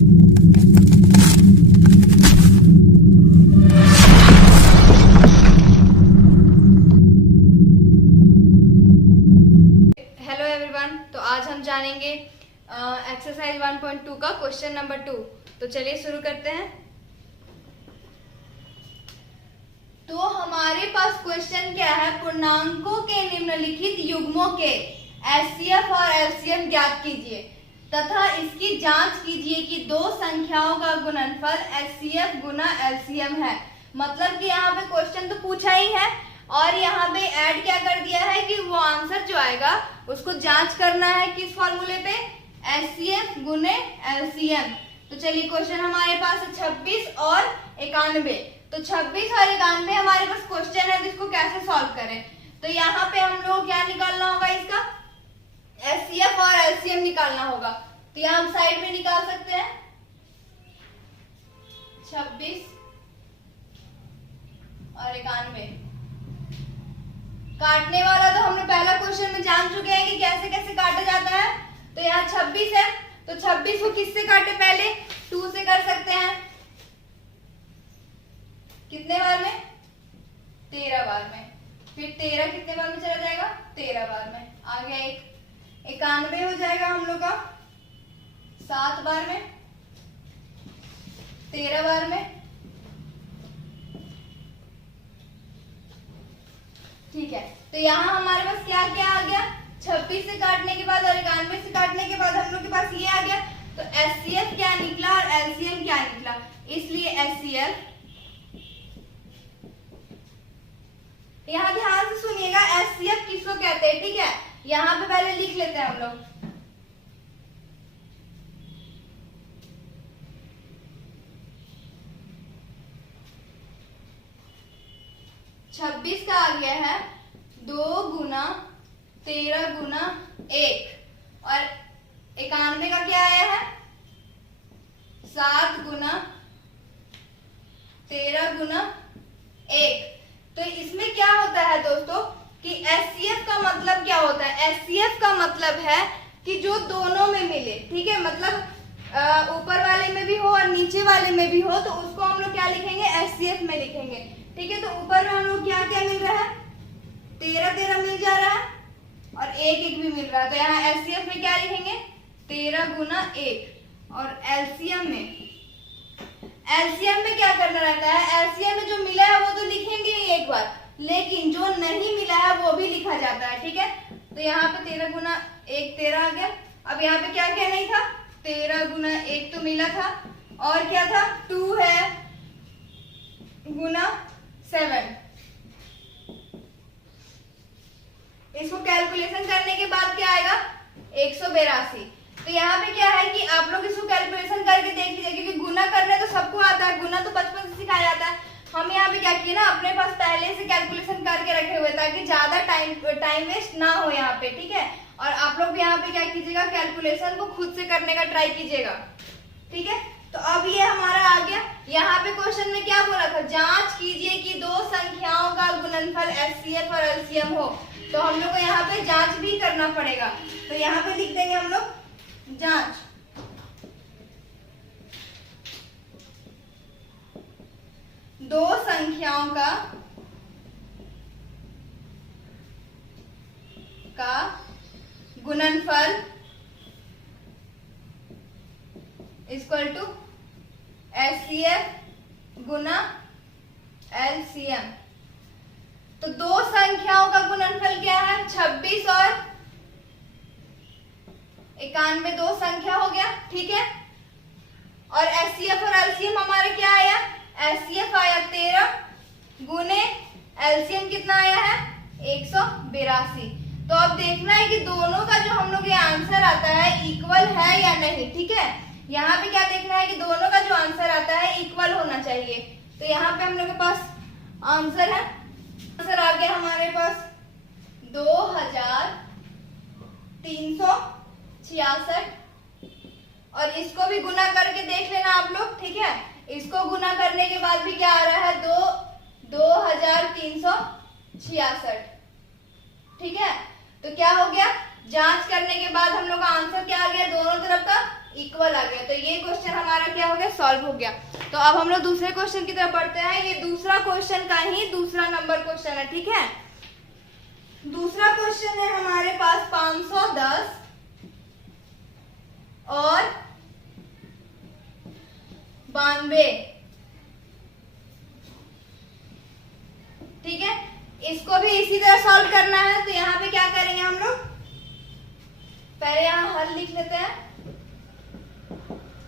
Hello everyone, तो आज हम जानेंगे एक्सरसाइज 1.2 का क्वेश्चन नंबर 2। तो चलिए शुरू करते हैं। तो हमारे पास क्वेश्चन क्या है, पूर्णांकों के निम्नलिखित युग्मों के एचसीएफ और एलसीएम ज्ञात कीजिए तथा इसकी जांच कीजिए कि दो संख्याओं का गुणनफल एचसीएफ गुना एलसीएम है। मतलब कि यहाँ पे क्वेश्चन तो पूछा ही है और यहाँ पे ऐड क्या कर दिया है कि वो आंसर जो आएगा उसको जांच करना है किस फॉर्मूले पे, एचसीएफ गुने एलसीएम। तो चलिए क्वेश्चन हमारे पास है 26 और 91। तो 26 और 91 हमारे पास क्वेश्चन है, जिसको कैसे सॉल्व करें। तो यहाँ पे हम लोग क्या निकालना होगा, इसका एचसीएफ और एलसीएम निकालना होगा। तो यहाँ हम साइड में निकाल सकते हैं 26 और 91। काटने वाला तो हमने पहला क्वेश्चन में जान चुके हैं कि कैसे कैसे काटा जाता है। तो यहाँ 26 है, तो 26 को किससे काटे, पहले 2 से कर सकते हैं। कितने बार में, 13 बार में। फिर 13 कितने बार में चला जाएगा, 13 बार में। आ गया 91 हो जाएगा हम लोग का 7 बार में, 13 बार में। ठीक है, तो यहाँ हमारे पास क्या क्या आ गया, 26 से काटने के बाद और 91 से काटने के बाद हम लोग के पास ये आ गया। तो एचसीएफ क्या निकला और एलसीएम क्या निकला, इसलिए एचसीएफ। यहाँ ध्यान से सुनिएगा, एचसीएफ किसको कहते हैं, ठीक है। यहाँ पे पहले लिख लेते हैं हम लोग। छब्बीस का आ गया है 2 गुना 13 गुना 1 और 91 का क्या आया है 7 गुना 13 गुना 1। तो इसमें क्या होता है दोस्तों कि एचसीएफ का मतलब क्या होता है, एचसीएफ का मतलब है कि जो दोनों में मिले, ठीक है। मतलब ऊपर वाले में भी हो और नीचे वाले में भी हो, तो उसको हम लोग क्या लिखेंगे, एचसीएफ में लिखेंगे, ठीक है। तो ऊपर में हम लोग क्या क्या मिल रहा है, 13 13 मिल जा रहा है और 1 1 भी मिल रहा है। तो यहाँ एचसीएफ में क्या लिखेंगे, 13 गुना 1। और एलसीएम में क्या करना रहता है, एलसीएम में जो मिला है वो तो लिखेंगे ही एक बार, लेकिन जो नहीं मिला है वो भी लिखा जाता है, ठीक है। तो यहाँ पे 13 गुना 1 13 आ गया। अब यहाँ पे क्या क्या नहीं था, 13 गुना 1 तो मिला था और क्या था, 2 है गुना 7। इसको कैलकुलेशन करने के बाद क्या आएगा, 182। तो यहाँ पे क्या है कि आप लोग इसको कैलकुलेशन करके देख लीजिए, क्योंकि गुना करना तो सबको आता है, गुना तो बचपन से सिखाया जाता है। हम यहाँ पे क्या किए ना, अपने पास पहले से कैलकुलेशन करके रखे हुए ताकि ज्यादा टाइम वेस्ट ना हो यहाँ पे, ठीक है। और आप लोग भी यहाँ पे क्या कीजिएगा, कैलकुलेशन को खुद से करने का ट्राई कीजिएगा, ठीक है। तो अब ये हमारा आ गया। यहाँ पे क्वेश्चन में क्या बोला था, जांच कीजिए कि दो संख्याओं का गुणनफल एचसीएफ और एलसीएम हो। तो हम लोग को यहाँ पे जांच भी करना पड़ेगा। तो यहाँ पे लिख देंगे हम लोग जांच। दो संख्याओं का गुणनफल इक्वल टू एचसीएफ गुना एलसीएम। तो दो संख्याओं का गुणनफल क्या है, 26 और 91 दो संख्या हो गया, ठीक है। और एचसीएफ और एलसीएम हमारा क्या आया, एचसीएफ आया 13 गुने एलसीएम कितना आया है 182। तो अब देखना है कि दोनों का जो हम लोग ये आंसर आता है इक्वल है या नहीं, ठीक है। यहाँ पे क्या देखना है कि दोनों का जो आंसर आता है इक्वल होना चाहिए। तो यहाँ पे हम लोग के पास आंसर है, आंसर आ गया हमारे पास 2366 और इसको भी गुना करके देख लेना आप लोग, ठीक है। इसको गुना करने के बाद भी क्या आ रहा है 2366, ठीक है। तो क्या हो गया, जांच करने के बाद हम लोग का आंसर क्या आ गया, दोनों तरफ का इक्वल आ गया। तो ये क्वेश्चन हमारा क्या हो गया, सॉल्व हो गया। तो अब हम लोग दूसरे क्वेश्चन की तरफ बढ़ते हैं। ये दूसरा क्वेश्चन का ही दूसरा नंबर क्वेश्चन है, ठीक है। दूसरा क्वेश्चन है हमारे पास 510 और 92, ठीक है। इसको भी इसी तरह सॉल्व करना है। तो यहाँ पे क्या करेंगे हम लोग, पहले यहाँ हल लिख लेते हैं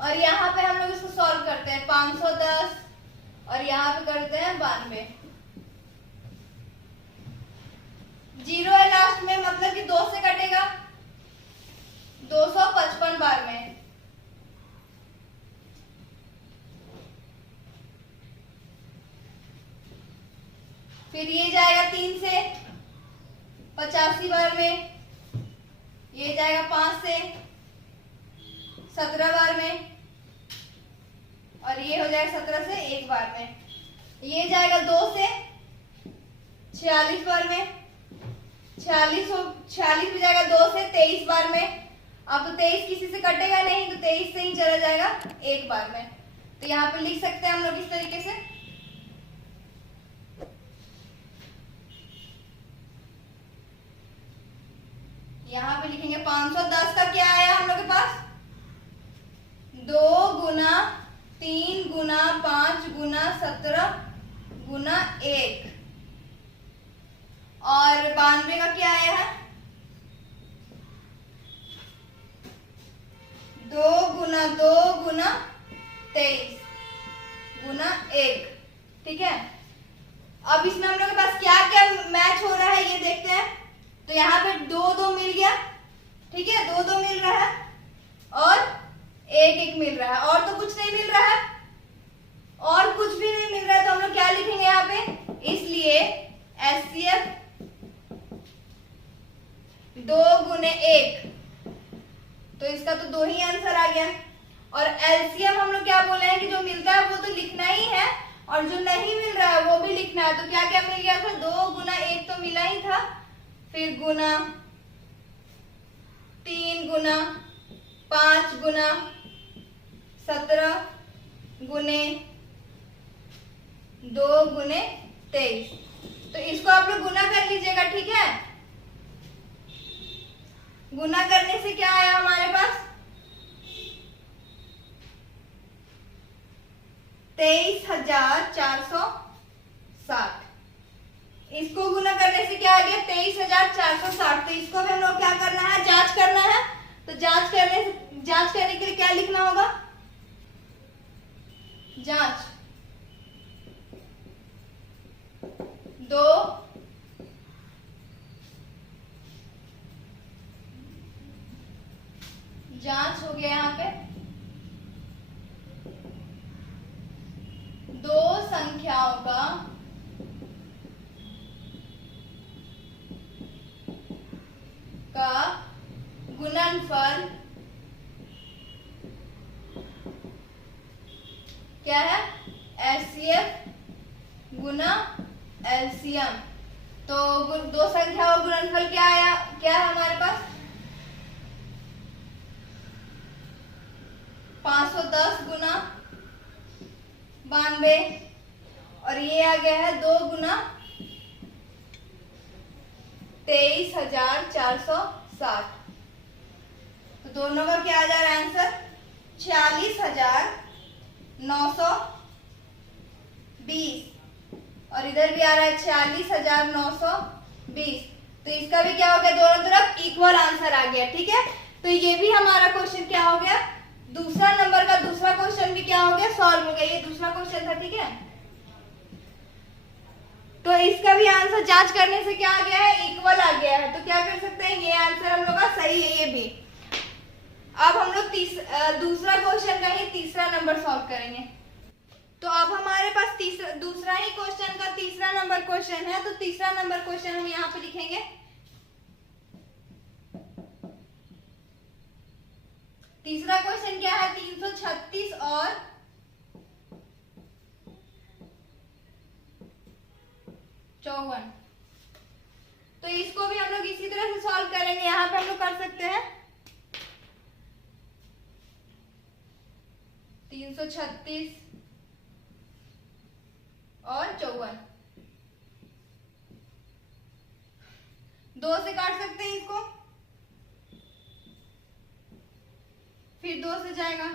और यहाँ पे हम लोग इसको सॉल्व करते हैं। 510 और यहाँ पे करते हैं 92, 0 है लास्ट में, मतलब कि 2 से कटेगा 255 बार में। फिर ये जाएगा 3 से 85 बार में, ये जाएगा 5 से 17 बार में और ये हो जाएगा 17 से 1 बार में। ये जाएगा 2 से 46 बार में, 46 में जाएगा 2 से 23 बार में। अब तो 23 किसी से कटेगा नहीं, तो 23 से ही चला जाएगा 1 बार में। तो यहाँ पे लिख सकते हैं हम लोग इस तरीके से, यहाँ पे लिखेंगे 510 का क्या आया हम लोग के पास, 2 गुना 3 गुना 5 गुना 17 गुना 1, और 92 का क्या आया है, 2 गुना 2 गुना 23 गुना 1, ठीक है। अब इसमें हम लोग के पास क्या क्या मैच हो रहा है ये देखते हैं। तो यहाँ पे 2 मिल गया, ठीक है, 2 मिल रहा है और 1 मिल रहा है, और तो कुछ नहीं मिल रहा है, और कुछ भी नहीं मिल रहा है। तो हम लोग क्या लिखेंगे यहाँ पे, इसलिए HCF 2 गुने 1, तो इसका तो 2 ही आंसर आ गया। और LCM हम लोग क्या बोले हैं कि जो मिलता है वो तो लिखना ही है, और जो नहीं मिल रहा है वो भी लिखना है। तो क्या क्या मिल गया था, 2 गुना 1 तो मिला ही था, फिर गुना 3 गुना 5 गुना 17 गुने 2 गुने 23। तो इसको आप लोग गुना कर लीजिएगा, ठीक है। गुना करने से क्या आया हमारे पास, 23,460। इसको गुना करने से क्या आ गया, 23,460। तो इसको भी हम लोग क्या करना है, जांच करना है। तो जांच करने के लिए क्या लिखना होगा, जांच 2 जांच हो गया यहाँ पे 2 संख्याओं का गुणनफल क्या है, HCF गुना LCM। तो 2 संख्याओं का गुणनफल क्या आया, क्या है हमारे पास, 510 गुना 92, और ये आ गया है 2 गुना 23,460। तो दोनों का क्या आ जा रहा है आंसर, 46,920, और इधर भी आ रहा है 46,920। तो इसका भी क्या हो गया, दोनों तरफ इक्वल आंसर आ गया, ठीक है। तो ये भी हमारा क्वेश्चन क्या हो गया, दूसरा नंबर का दूसरा क्वेश्चन भी क्या हो गया, सॉल्व हो गया। ये दूसरा क्वेश्चन था, ठीक है। तो इसका भी आंसर जांच करने से क्या आ गया है, इक्वल आ गया है। तो क्या कर सकते हैं, ये आंसर हम लोग का सही है, ये भी। अब हम लोग दूसरा क्वेश्चन का ही तीसरा नंबर सॉल्व करेंगे। तो अब हमारे पास दूसरा ही क्वेश्चन का तीसरा नंबर क्वेश्चन है। तो तीसरा नंबर क्वेश्चन हम यहाँ पे लिखेंगे, तीसरा क्वेश्चन क्या है, 336 और 54। तो इसको भी हम लोग इसी तरह से सॉल्व करेंगे। यहाँ पे हम लोग कर सकते हैं 336 और 54। 2 से काट सकते हैं इसको, फिर 2 से जाएगा,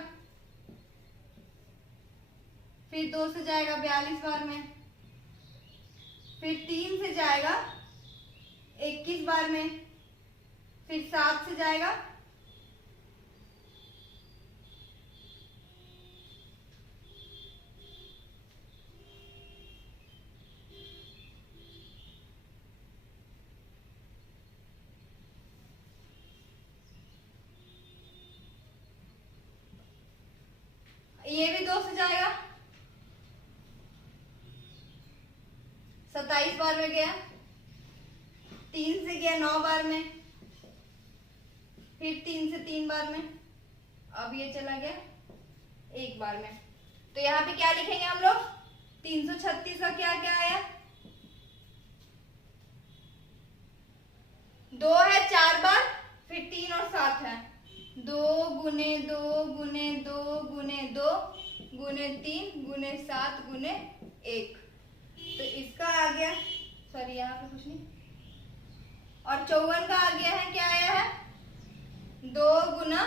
फिर 2 से जाएगा 42 बार में, फिर 3 से जाएगा 21 बार में, फिर 7 से जाएगा 2 से जाएगा 27 बार में गया, 3 से गया 9 बार में, फिर 3 से 3 बार में, अब ये चला गया 1 बार में। तो यहाँ पे क्या लिखेंगे हम लोग? 336 का क्या क्या आया? 2 है 4 बार, फिर 3 और 7 है, 2 गुने 2 गुने 2 गुने 2 गुने 3 गुने 7 गुने 1। तो इसका आ गया, सॉरी यहाँ पे कुछ नहीं, और 54 का आ गया है, क्या आया है? 2 गुना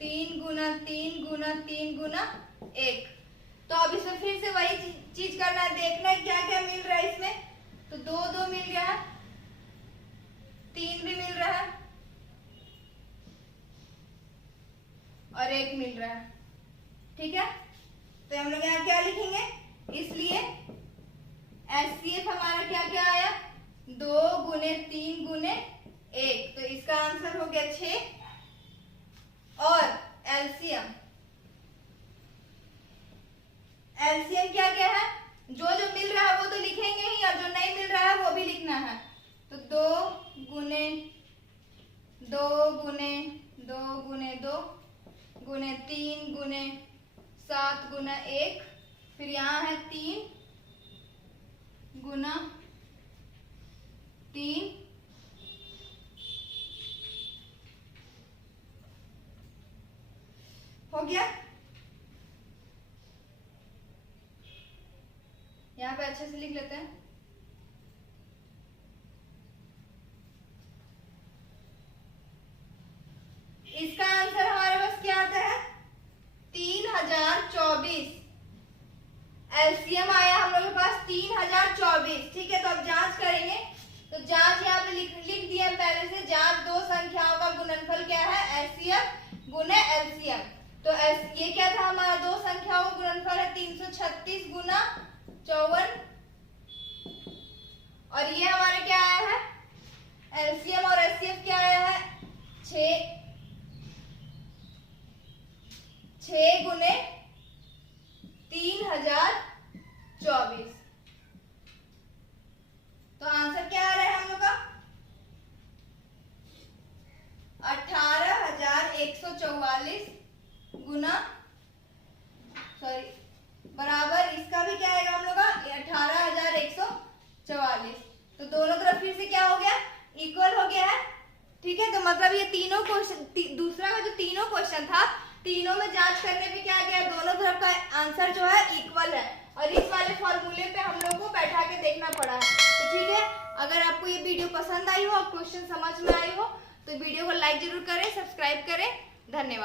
3 गुना 3 गुना 3 गुना 1। तो अब इसमें फिर से वही चीज करना है, देखना है क्या क्या मिल रहा है इसमें। तो 2 2 मिल गया है, 3 भी मिल रहा है और 1 मिल रहा है। ठीक है, तो हम लोग यहाँ क्या लिखेंगे? इसलिए एचसीएफ हमारा क्या क्या आया? 2 गुने 3 गुने 1। तो इसका आंसर हो गया 6। और एलसीएम, एलसीएम क्या क्या है? जो जो मिल रहा है वो तो लिखेंगे ही, और जो नहीं मिल रहा है वो भी लिखना है। तो 2 गुने 2 गुने 2 गुने 2 गुने 3 गुने 7 गुना 1, फिर यहाँ है 3 गुना 3 हो गया। यहाँ पे अच्छे से लिख लेते हैं। इसका आंसर हमारे पास क्या आता है? 3024। एलसीएम आया हम लोग के पास 3024। ठीक है, तो अब जांच करेंगे। तो जांच यहाँ पे लिख दिए पहले से। जांच दो संख्याओं का गुणनफल क्या है? एचसीएफ गुने एलसीएम। तो ये क्या था हमारा? दो संख्याओं का गुणनफल है 336 गुना 54, और ये हमारे क्या आया है? एलसीएम और एचसीएफ क्या आया है? 6 गुने 3024। तो आंसर क्या आ रहा है हम लोग का? 18,144 गुना बराबर इसका भी क्या आएगा हम लोग का? 18,144। तो दोनों तरफ फिर से क्या हो गया? इक्वल हो गया है। ठीक है, तो मतलब ये तीनों क्वेश्चन, दूसरा का जो तीनों क्वेश्चन था, तीनों में जांच करने पे क्या गया? दोनों तरफ का आंसर जो है इक्वल है, और इस वाले फॉर्मूले पे हम लोग को बैठा के देखना पड़ा है। तो ठीक है, अगर आपको ये वीडियो पसंद आई हो और क्वेश्चन समझ में आई हो तो वीडियो को लाइक जरूर करें, सब्सक्राइब करें। धन्यवाद।